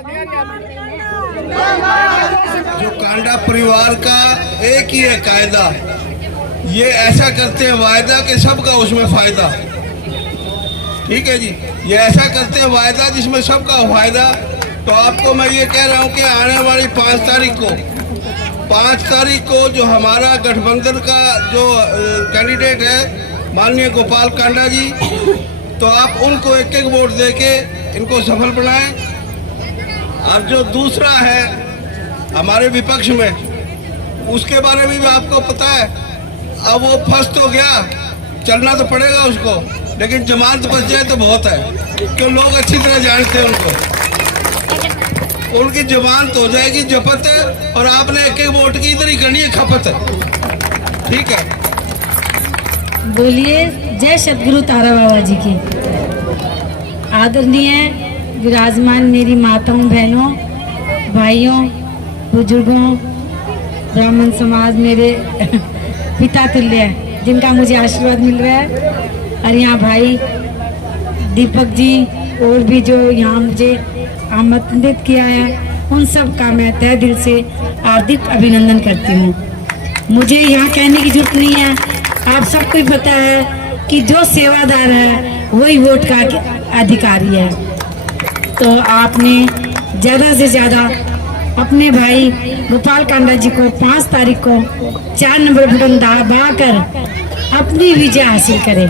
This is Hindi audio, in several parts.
जो कांडा परिवार का एक ही है कायदा, ये ऐसा करते हैं वायदा कि सबका उसमें फायदा। ठीक है जी, ये ऐसा करते हैं वायदा जिसमें सबका फायदा। तो आपको मैं ये कह रहा हूँ कि आने वाली 5 तारीख को जो हमारा गठबंधन का जो कैंडिडेट है माननीय गोपाल कांडा जी, तो आप उनको एक एक वोट देके इनको सफल बनाएं। और जो दूसरा है हमारे विपक्ष में, उसके बारे में भी आपको पता है, अब वो फंस तो गया, चलना तो पड़ेगा उसको, लेकिन जमानत बच जाए तो बहुत है, क्योंकि लोग अच्छी तरह जानते हैं उनको। उनकी जमानत हो जाएगी जपत है, और आपने एक एक वोट की इधर ही करनी है खपत है। ठीक है, बोलिए जय सतगुरु तारा बाबा जी की। आदरणीय विराजमान मेरी माताओं, बहनों, भाइयों, बुजुर्गों, ब्राह्मण समाज, मेरे पिता तुल्य जिनका मुझे आशीर्वाद मिल रहा है, और यहाँ भाई दीपक जी और भी जो यहाँ मुझे आमंत्रित किया है, उन सब का मैं तहे दिल से हार्दिक अभिनंदन करती हूँ। मुझे यहाँ कहने की जरूरत नहीं है, आप सबको ही पता है कि जो सेवादार है वही वोट का अधिकारी है। तो आपने ज़्यादा से ज़्यादा अपने भाई गोपाल कांडा जी को 5 तारीख को 4 नंबर बटन दबाकर अपनी विजय हासिल करें।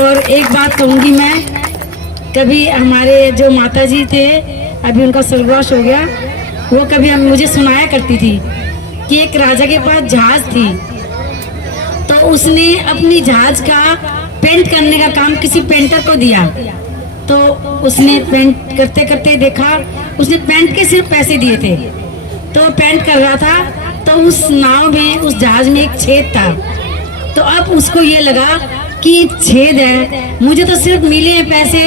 और एक बात कहूँगी मैं, कभी हमारे जो माता जी थे, अभी उनका स्वर्गवास हो गया, वो कभी हम मुझे सुनाया करती थी कि एक राजा के पास जहाज थी, तो उसने अपनी जहाज का पेंट करने का काम किसी पेंटर को दिया। तो उसने पेंट करते करते देखा, उसने पेंट के सिर्फ पैसे दिए थे, तो पेंट कर रहा था, तो उस नाव में, उस जहाज में एक छेद था। तो अब उसको ये लगा कि छेद है, मुझे तो सिर्फ मिले हैं पैसे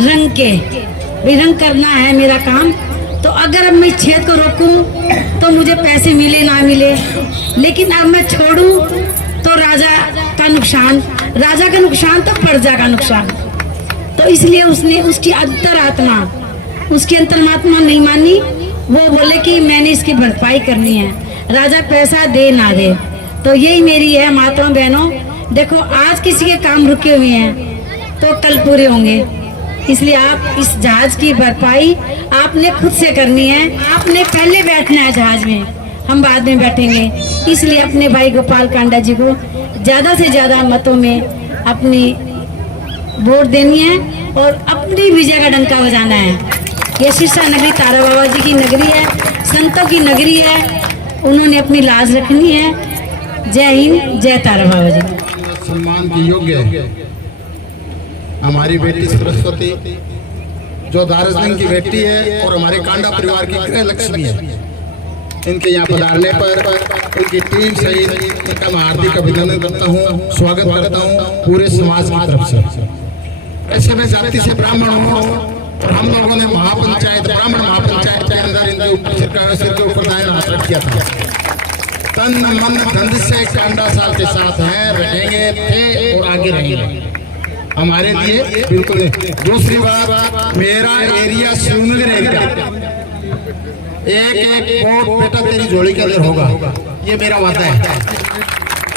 रंग के, रंग करना है मेरा काम, तो अगर अब मैं इस छेद को रोकूं तो मुझे पैसे मिले ना मिले, लेकिन अब मैं छोड़ूं तो राजा का नुकसान, राजा का नुकसान तो प्रजा का नुकसान। तो इसलिए उसने उसकी अंतरात्मा, उसकी अंतरात्मा नहीं मानी, वो बोले कि मैंने इसकी भरपाई करनी है, राजा पैसा दे ना दे। तो यही मेरी है माताओं, बहनों, देखो आज किसी के काम रुके हुए हैं तो कल पूरे होंगे, इसलिए आप इस जहाज की भरपाई आपने खुद से करनी है। आपने पहले बैठना है जहाज में, हम बाद में बैठेंगे। इसलिए अपने भाई गोपाल कांडा जी को ज़्यादा से ज़्यादा मतों में अपनी वोट देनी है और अपनी विजय का डंका बजाना है। ये सिरसा नगरी तारा बाबा जी की नगरी है, संतों की नगरी है, उन्होंने अपनी लाज रखनी है। जय हिंद, जय तारा बाबा जी। सम्मान की योग्य है हमारी बेटी सरस्वती, जो दार्जिलिंग की बेटी है और हमारे कांडा परिवार की गृह लक्ष्मी है। इनके यहाँ पधारने पर उनकी टीम सहित इनका मैं हार्दिक अभिनंदन करता हूँ, स्वागत करता हूँ पूरे समाज की तरफ से। ऐसे में जाति से ब्राह्मण हूँ और हम लोगों ने महापंचायत, ब्राह्मण महापंचायत के अंदर इनके ऊपर सिर के ऊपर दायरा हासिल किया था। तन मन धन से कांडा साल के साथ हैं, रहेंगे, थे और आगे रहेंगे हमारे लिए बिल्कुल। दूसरी बात, मेरा एरिया शिवनगर एरिया, एक वोट बेटा तेरी झोली के अंदर होगा, ये मेरा वादा है।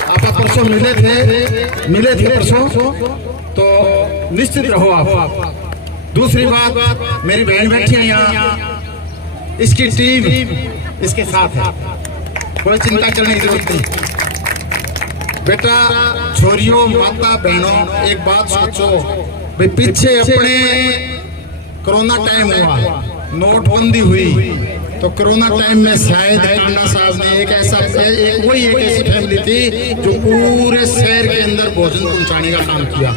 आप परसों मिले थे परसों, तो निश्चित रहो आप। दूसरी बात, मेरी बहन बैठी है यहाँ, इसकी टीम इसके साथ है, कोई चिंता करने की जरूरत नहीं। बेटा, छोरियों, माता, बहनों, एक बात सोचो भाई, पीछे अपने कोरोना टाइम हुआ, नोटबंदी हुई, तो कोरोना टाइम में शायद कांडा साहब ने एक ऐसी फैमिली थी जो पूरे शहर के अंदर भोजन पहुंचाने का काम किया।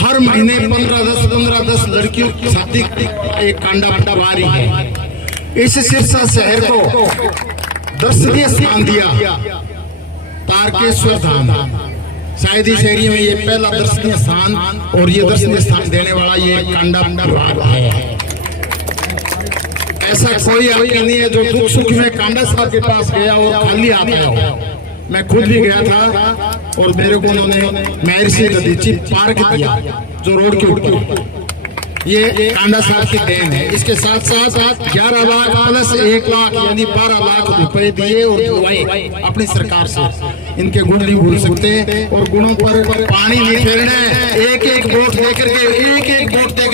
हर महीने 15-10 लड़कियों की शादी एक कांडा बारी है। इस सिरसा शहर को दर्शनीय स्थान दिया तारकेश्वर धाम, शायद इस एरिया में ये पहला दर्शनीय स्थान, और ये दर्शनीय स्थान देने वाला ये कांडा परिवार है। ऐसा कोई आपके नहीं है जो दुख सुख में कांडा साहब के पास गया और खाली हाथ आया हो। मैं खुद भी गया था और मेरे को उन्होंने महर्षि दधीची पार्क दिया जो रोड के ऊपर। ये कांडा साहब की देन है। इसके साथ साथ 11 लाख प्लस 1 लाख यानी 12 लाख रुपए दिए और दिलवाए अपनी सरकार से। इनके गुण नहीं भूल सकते और गुणों पर पानी नहीं फेरना है। एक एक वोट देकर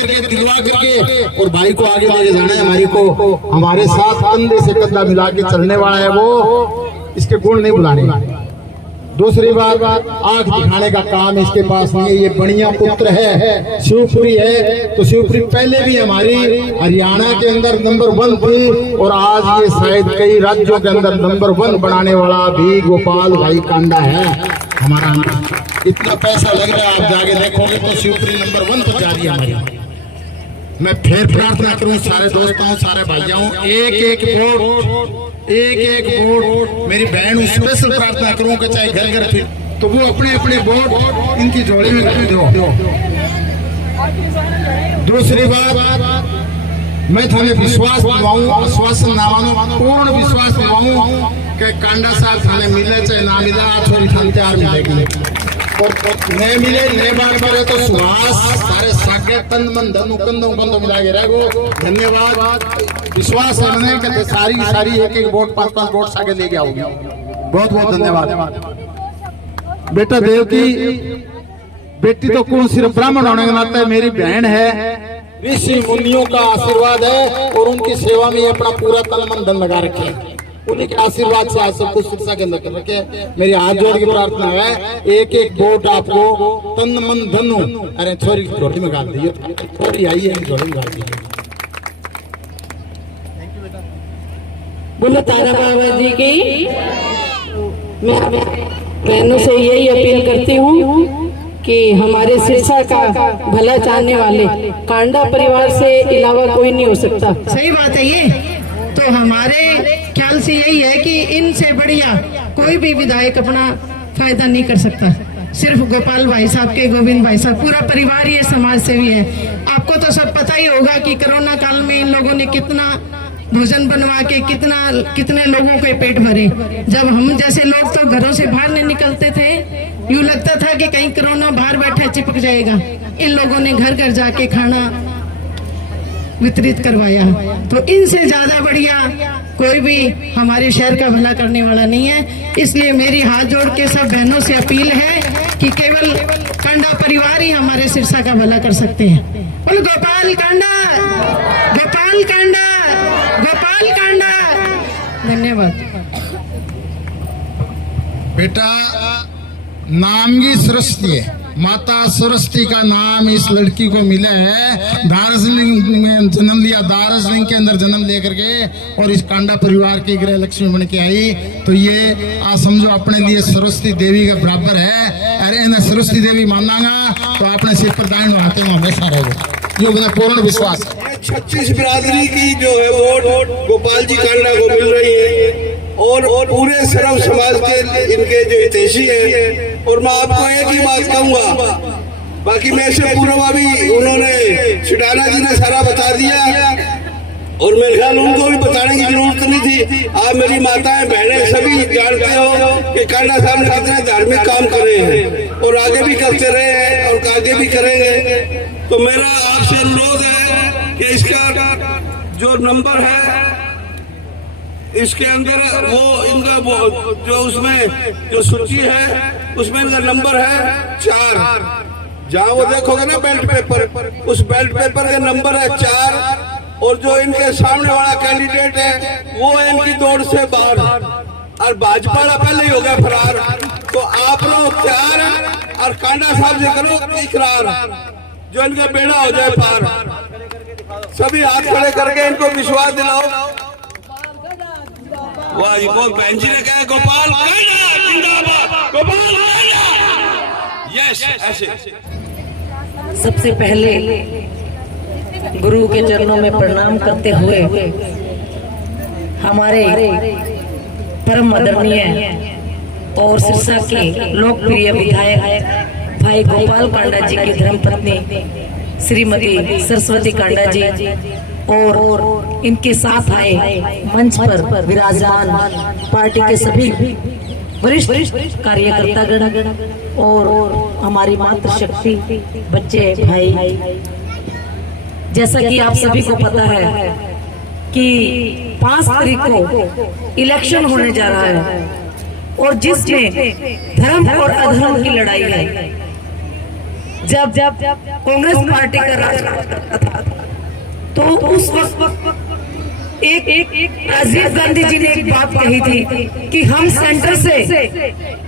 के दिलवा करके और भाई को आगे लेके जाना है। हमारी को हमारे साथ कंधे से कंधा मिला के चलने वाला है वो, इसके गुण नहीं भुलाने। दूसरी बात आंख दिखाने का काम इसके पास नहीं है। ये बढ़िया पुत्र है, शिवपुरी है। तो शिवपुरी पहले भी हमारी हरियाणा के अंदर नंबर 1 थी और आज ये शायद कई राज्यों के अंदर नंबर 1 बनाने वाला भी गोपाल भाई कांडा है हमारा। इतना पैसा लग रहा है, आप जाके देखोगे तो शिवपुरी नंबर 1 पर जा रही है हमारी। मैं फिर प्रार्थना करूं सारे दोस्तों, सारे भाइयों, एक एक वोट मेरी बहन स्पेशल प्रार्थना करूं कि चाहे घर घर फिर तो वो अपने वोट इनकी जोड़ी में कर दो। दूसरी बात मैं थाने विश्वास दिलाऊं, आश्वासन नामानो पूर्ण विश्वास दिलाऊं कि कांडा साहब थाने मिले चाहे ना मिला, थोड़ी थाने तैयार मिलेगी और नहीं मिले नए बात करे तो सुहास सारे साके तन मन धनु कंदों मिला के रहेगो। धन्यवाद, विश्वास है मैंने कि सारी एक वोट 5-5 वोट साके लेके आओगे। बहुत बहुत धन्यवाद। बेटा देवकी बेटी तो कौन सिर्फ ब्राह्मण होने के नाते मेरी बहन है, ऋषि मुनियों का आशीर्वाद है और उनकी सेवा में अपना पूरा तन मन धन लगा रखे। उन्हीं के आशीर्वाद से आज सब कुछ शिक्षा के अंदर कर रखे। मेरी हाथ जोड़ की प्रार्थना है, एक वोट आपको तन मन धनु। अरे छोरी झोली में गाल दी, छोरी आई है झोली में गाल दी। बोलो तारा बाबा जी की। मैं बहनों से यही अपील करती हूँ कि हमारे सिरसा का भला चाहने वाले कांडा परिवार से अलावा कोई नहीं हो सकता। सही बात है ये। तो हमारे ख्याल से यही है कि इनसे बढ़िया कोई भी विधायक अपना फायदा नहीं कर सकता। सिर्फ गोपाल भाई साहब के, गोविंद भाई साहब, पूरा परिवार ये समाज सेवी है। आपको तो सब पता ही होगा कि कोरोना काल में इन लोगों ने कितना भोजन बनवा के कितने लोगों के पेट भरे। जब हम जैसे लोग तो घरों से बाहर नहीं निकलते थे, यूं लगता था कि कहीं कोरोना बाहर बैठा चिपक जाएगा। इन लोगों ने घर घर जाके खाना वितरित करवाया। तो इनसे ज्यादा बढ़िया कोई भी हमारे शहर का भला करने वाला नहीं है। इसलिए मेरी हाथ जोड़ के सब बहनों से अपील है कि केवल कांडा परिवार ही हमारे सिरसा का भला कर सकते हैं। बोलो गोपाल कांडा, गोपाल कांडा, गोपाल कांडा। धन्यवाद। बेटा नामगी सरस्वती है, माता सरस्वती का नाम इस लड़की को मिला है। दार्जिलिंग में जन्म लिया, दार्जिलिंग के अंदर जन्म लेकर के और इस कांडा परिवार की गृह लक्ष्मी बन के आई। तो ये आप समझो अपने लिए सरस्वती देवी के बराबर है। अरे ना सरस्वती देवी मानागा तो अपने सिर पर दाएं मारते हुए हमेशा रहेगा, ये मेरा पूर्ण विश्वास है। 36 बिरादरी की जो है वोट गोपाल जी कांडा को मिल रही है और पूरे सर्व समाज के इनके जो हितैषी हैं। और मैं आपको एक ही बात कहूंगा, बाकी मैं से पूर्व अभी उन्होंने सिटाना जी ने सारा बता दिया और मेरे ख्याल उनको भी बताने की जरूरत नहीं थी। आप मेरी माताएं बहनें सभी जानते हो कि कांडा साहब ने कितने धार्मिक काम करे हैं और आगे भी करते रहे हैं और आगे भी करेंगे। तो मेरा आपसे अनुरोध है कि इसका जो नंबर है इसके अंदर वो इनका जो उसमें जो सूची है उसमें इनका नंबर है 4। जहाँ वो देखोगे ना बेल्ट पेपर, उस बेल्ट पेपर का नंबर है 4 और जो इनके सामने वाला कैंडिडेट है वो इनकी दौड़ से बाहर और भाजपा का पहले ही हो गया फरार। तो आप लोग तैयार हैं और कांडा साहब से करो इकरार, जो इनका बेड़ा हो जाए पार। सभी हाथ खड़े करके इनको विश्वास दिलाओ। वाह, ये बहुत बहन जी ने कहा गोपाल कांडा जिंदाबाद, गोपाल कांडा। यस, ऐसे सबसे पहले गुरु के चरणों में प्रणाम करते हुए हमारे परम आदरणीय और सिरसा के लोकप्रिय विधायक भाई गोपाल कांडा जी की धर्मपत्नी श्रीमती सरस्वती कांडा जी और इनके साथ आए मंच पर विराजमान पार्टी के सभी वरिष्ठ कार्यकर्तागण और हमारी मातृशक्ति बच्चे भाई जैसा कि आप सभी को पता है कि 5 तारीख को इलेक्शन होने जा रहा है और जिसमें धर्म और अधर्म की लड़ाई है। जब कांग्रेस पार्टी का राज था तो उस वक्त एक राजीव गांधी जी ने एक बात कही थी कि हम सेंटर से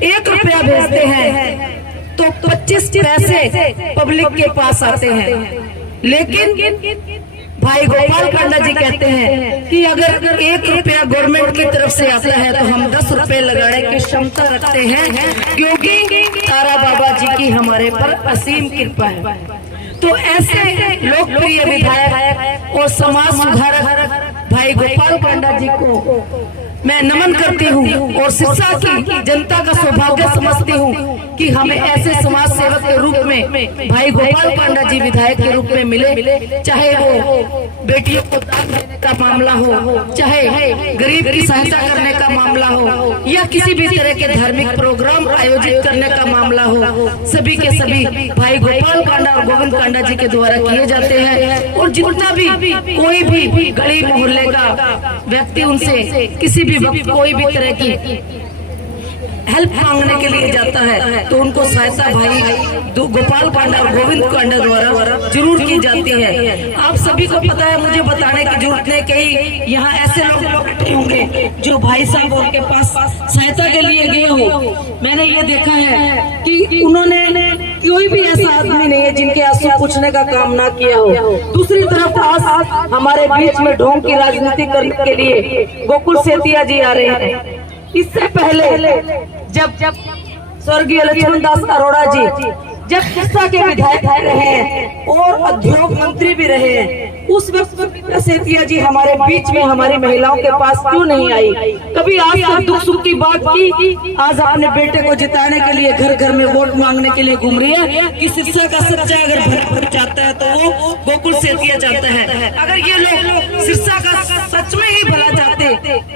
1 रुपया भेजते हैं तो 25 पैसे पब्लिक के पास आते हैं। लेकिन भाई गोपाल कांडा जी कहते हैं कि अगर 1 रुपया गवर्नमेंट की तरफ से आता है तो हम 10 रुपए लगाने की क्षमता रखते हैं, क्योंकि तारा बाबा जी की हमारे पर असीम कृपा है। तो ऐसे लोकप्रिय विधायक और समाज सुधारक भाई गोपाल कांडा जी को मैं नमन करती हूँ और सिरसा की जनता का सौभाग्य समझती हूँ कि हमें ऐसे समाज सेवक के रूप में भाई गोपाल कांडा जी विधायक के रूप में मिले। चाहे वो बेटियों को दान देने का मामला हो, चाहे गरीब की सहायता करने का मामला हो, या किसी भी तरह के धार्मिक प्रोग्राम आयोजित करने का मामला हो, सभी के सभी भाई गोपाल कांडा और गोविंद कांडा जी के द्वारा किए जाते हैं। और जितना भी कोई भी गली मोहल्ले का व्यक्ति उनसे किसी भी वक्त कोई भी तरह की हेल्प मांगने के लिए जाता है तो उनको सहायता भाई गोपाल कांडा और गोविंद कांडा द्वारा जरूर की जाती है। आप सभी को पता है, मुझे बताने की जरूरत नहीं, कहीं यहाँ ऐसे लोग बैठे होंगे जो भाई साहब उनके पास सहायता के लिए गए हो। मैंने ये देखा है कि उन्होंने कोई भी ऐसा आदमी नहीं है जिनके आंसू पूछने का काम ना किया हो। दूसरी तरफ आज हमारे बीच में ढोंग की राजनीति करने के लिए गोकुल सेतिया जी आ रहे हैं। इससे पहले जब स्वर्गीय लक्ष्मण दास अरोड़ा जी जब सिरसा के विधायक रहे हैं और उद्योग मंत्री भी रहे हैं, उस वक्त सेतिया जी हमारे बीच में हमारी महिलाओं के पास क्यों नहीं आई? कभी आज तक दुख सुख की बात की? आज अपने बेटे को जिताने के लिए घर घर में वोट मांगने के लिए घूम रही है कि सिरसा का सच्चा अगर भला चाहता है तो वो गोकुल सेतिया चाहता है। अगर ये लोग सिरसा का सच में ही भला चाहते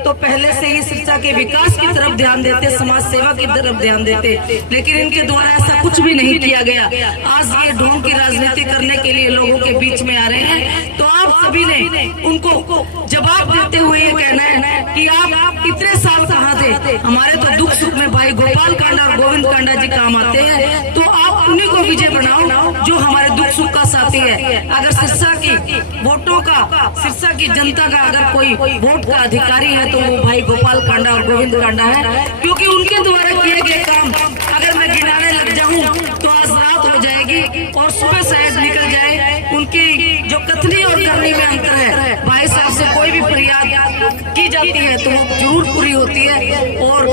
तो पहले से ही सिरसा के विकास की तरफ ध्यान देते, समाज सेवा की तरफ ध्यान देते, लेकिन इनके द्वारा ऐसा कुछ भी नहीं किया गया। आज ये ढोंग की राजनीति करने के लिए लोगों के बीच में आ रहे हैं। तो आप सभी ने उनको जवाब देते हुए ये कहना है कि आप इतने साल कहाँ थे? हमारे तो दुख सुख में भाई गोपाल कांडा और गोविंद कांडा जी काम आते हैं, तो आप उन्हीं को विजय बनाओ जो हमारे दुख सुख का साथी है। अगर सिरसा की वोटों का, सिरसा की जनता का अगर कोई वोट का अधिकारी है तो वो भाई गोपाल कांडा और गोविंद कांडा है, क्योंकि उनके द्वारा किए गए काम अगर मैं गिनाने लग जाऊं तो आज रात हो जाएगी और सुबह शायद निकल जाए। उनकी जो कथनी और करनी में अंतर है। भाई साहब से कोई भी फरियाद की जाती है तो वो जरूर पूरी होती है। और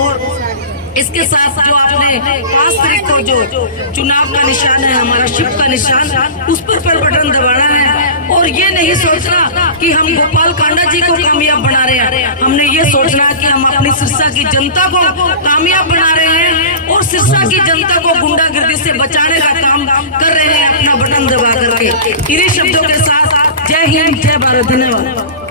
इसके साथ जो आपने 5 तारीख को जो चुनाव का निशान है, हमारा शिव का निशान, उस पर बटन दबाना है और ये नहीं सोचना कि हम गोपाल कांडा जी को कामयाब बना रहे हैं। हमने ये सोचना कि हम अपनी सिरसा की जनता को कामयाब बना रहे हैं और सिरसा की जनता को गुंडागर्दी से बचाने का काम कर रहे हैं अपना बटन दबा करके। इन्हीं शब्दों के साथ जय हिंद, जय भारत, धन्यवाद।